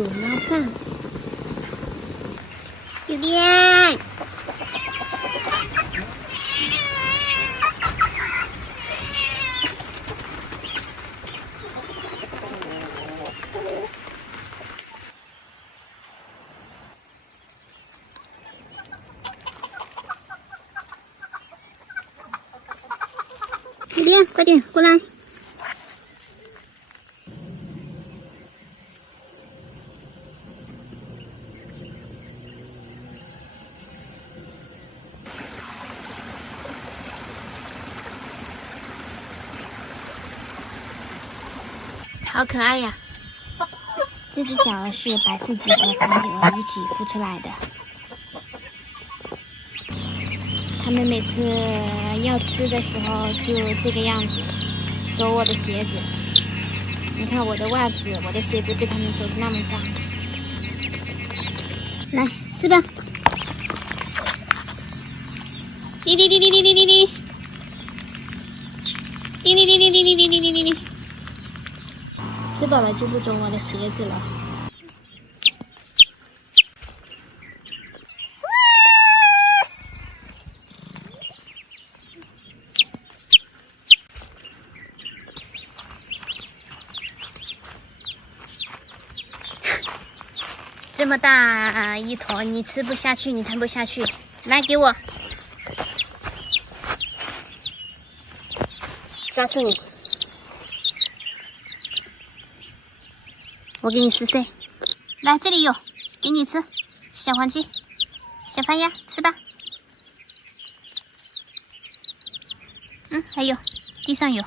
煮捞饭。右边。右边，快点过来。好可爱呀！这只小鹅是白腹鲫和长颈鹅一起孵出来的。它们每次要吃的时候就这个样子，走我的鞋子。你看我的袜子、我的鞋子被它们走得那么脏。来吃吧！滴滴滴滴滴滴滴滴，滴滴滴滴滴滴滴滴滴滴。吃饱了就不走我的鞋子了。这么大一坨，你吃不下去，你吞不下去，来给我，抓住你，我给你撕碎，来这里有，给你吃，小黄鸡，小番鸭，吃吧。还有，地上有。